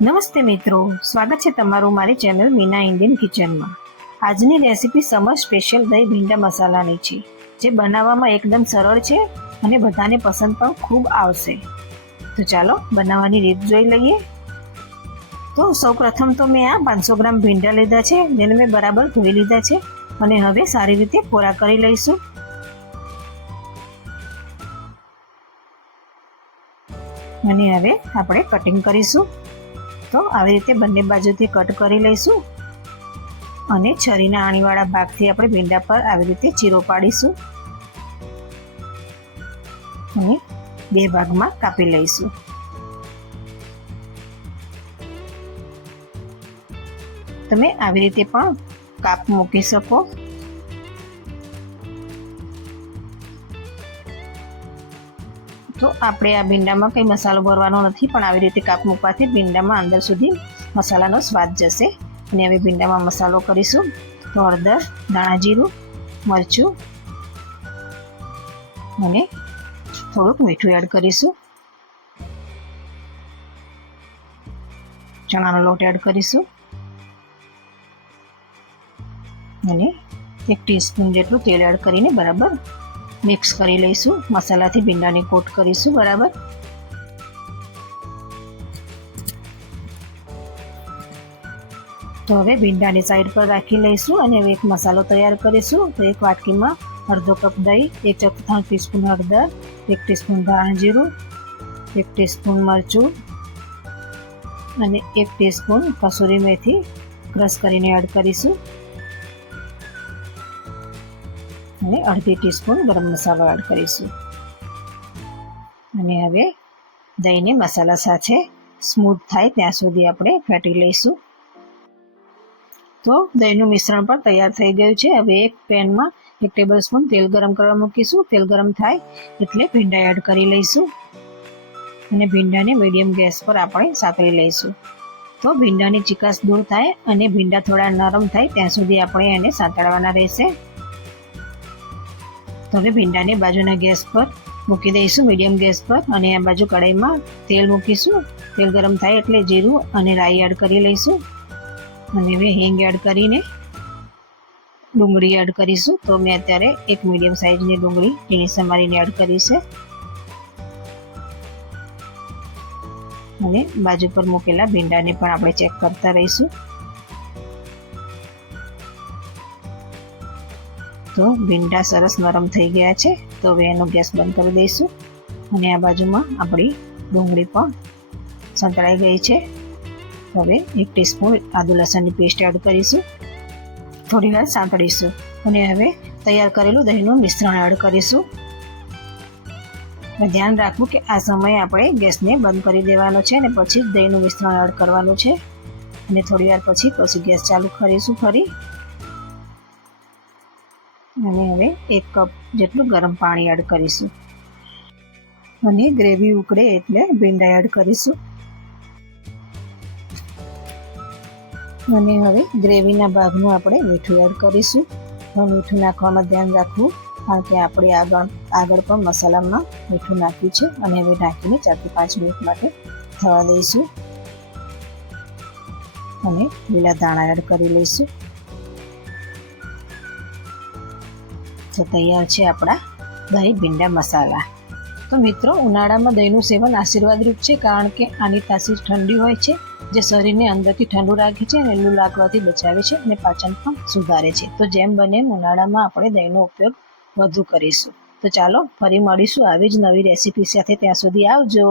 નમસ્તે મિત્રો, સ્વાગત છે તમારું મારી ચેનલ મીના ઇન્ડિયન કિચનમાં। આજની રેસીપી સમર સ્પેશિયલ દહીં ભીંડા મસાલાની છે, જે બનાવવામાં એકદમ સરળ છે અને બધાને પસંદ પણ ખૂબ આવશે। તો ચાલો બનાવવાની રીત જોઈ લઈએ। તો સૌપ્રથમ તો મેં આ 500 ગ્રામ ભીંડા લીધા છે, જેને મેં બરાબર ધોઈ લીધા છે અને હવે સારી રીતે કોરા કરી લઈશું। અને હવે આપણે કટિંગ કરીશું। તો આવી રીતે બંને બાજુથી કટ કરી લઈશું અને છરીના આણીવાળા ભાગથી આપણે ભીંડા પર આવી રીતે ચીરો પાડીશું અને બે ભાગમાં કાપી લઈશું। તમે આવી રીતે પણ કાપ મૂકી શકો। તો આપણે આ ભીંડામાં કંઈ મસાલો ભરવાનો નથી, પણ આવી રીતે કાપ મૂકવાથી ભીંડામાં અંદર સુધી મસાલાનો સ્વાદ જશે। અને હવે ભીંડામાં મસાલો કરીશું। તો હળદર, ધાણા જીરું, મરચું અને થોડુંક મીઠું એડ કરીશું। ચણાનો લોટ એડ કરીશું અને 1 ટીસ્પૂન જેટલું તેલ એડ કરીને બરાબર મિક્સ કરી લઈશું। મસાલાથી ભીંડાને કોટ કરીશું બરાબર। તો હવે ભીંડાની સાઈડ પર રાખી લઈશું અને હવે એક મસાલો તૈયાર કરીશું। તો એક વાટકીમાં અડધો કપ દહીં, 1/4 ટીસ્પૂન હળદર, 1 ટીસ્પૂન ધાણા જીરું, 1 ટીસ્પૂન મરચું અને 1 ટીસ્પૂન કસૂરી મેથી ક્રશ કરીને એડ કરીશું અને અડધી ટીસ્પૂન ગરમ મસાલો એડ કરીશું અને હવે દહીંને મસાલા સાથે સ્મૂથ થાય ત્યાં સુધી આપણે ફેટી લઈશું। તો દહીંનું મિશ્રણ પણ તૈયાર થઈ ગયું છે। હવે એક પેનમાં 1 ટેબલસ્પૂન તેલ ગરમ કરવા મૂકીશું। તેલ ગરમ થાય એટલે ભીંડા એડ કરી લઈશું અને ભીંડાને મીડિયમ ગેસ પર આપણે સાતળી લઈશું। તો ભીંડાની ચીકાશ દૂર થાય અને ભીંડા થોડા નરમ થાય ત્યાં સુધી આપણે એને સાંતળવાના રહેશે। તો હવે ભીંડાને બાજુના ગેસ પર મૂકી દઈશું, મીડિયમ ગેસ પર, અને આ બાજુ કઢાઈમાં તેલ મૂકીશું। તેલ ગરમ થાય એટલે જીરું અને રાઈ એડ કરી લઈશું અને હવે હિંગ એડ કરીને ડુંગળી એડ કરીશું। તો મેં અત્યારે એક મીડિયમ સાઇઝની ડુંગળી ઝીણી સમારીને એડ કરી છે અને બાજુ પર મૂકેલા ભીંડાને પણ આપણે ચેક કરતા રહીશું। તો ભીંડા સરસ નરમ થઈ ગયા છે। તો હવે એનો ગેસ બંધ કરી દઈશું અને આ બાજુમાં આપણી ડુંગળી પણ સંતળાઈ ગઈ છે। હવે 1 ટીસ્પૂન આદુ લસણની પેસ્ટ એડ કરીશું, થોડી વાર સાંતળીશું અને હવે તૈયાર કરેલું દહીંનું મિશ્રણ એડ કરીશું। ધ્યાન રાખવું કે આ સમયે આપણે ગેસને બંધ કરી દેવાનો છે અને પછી જ દહીંનું મિશ્રણ એડ કરવાનું છે અને થોડી વાર પછી ગેસ ચાલુ કરીશું ફરી અને હવે 1 કપ જેટલું ગરમ પાણી એડ કરીશું અને ગ્રેવી ઉકળે એટલે ભીંડા એડ કરીશું અને હવે ગ્રેવીના ભાગનું આપણે મીઠું એડ કરીશું। તો મીઠું નાખવામાં ધ્યાન રાખવું, કારણ કે આપણે આગળ પણ મસાલામાં મીઠું નાખ્યું છે અને હવે ઢાંકીને 4 થી 5 મિનિટ માટે થવા દઈશું અને લીલા ધાણા એડ કરી લઈશું। તો તૈયાર છે આપણા દહીં ભીંડા મસાલા। તો મિત્રો, ઉનાળામાં દહીંનું સેવન આશીર્વાદરૂપ છે, કારણ કે આની તાસીર ઠંડી હોય છે, જે શરીરને અંદરથી ઠંડુ રાખે છે અને લૂ લાગવાથી બચાવે છે અને પાચન પણ સુધારે છે। તો જેમ બને એમ ઉનાળામાં આપણે દહીંનો ઉપયોગ વધુ કરીશું। તો ચાલો ફરી મળીશું આવી જ નવી રેસીપી સાથે, ત્યાં સુધી આવજો।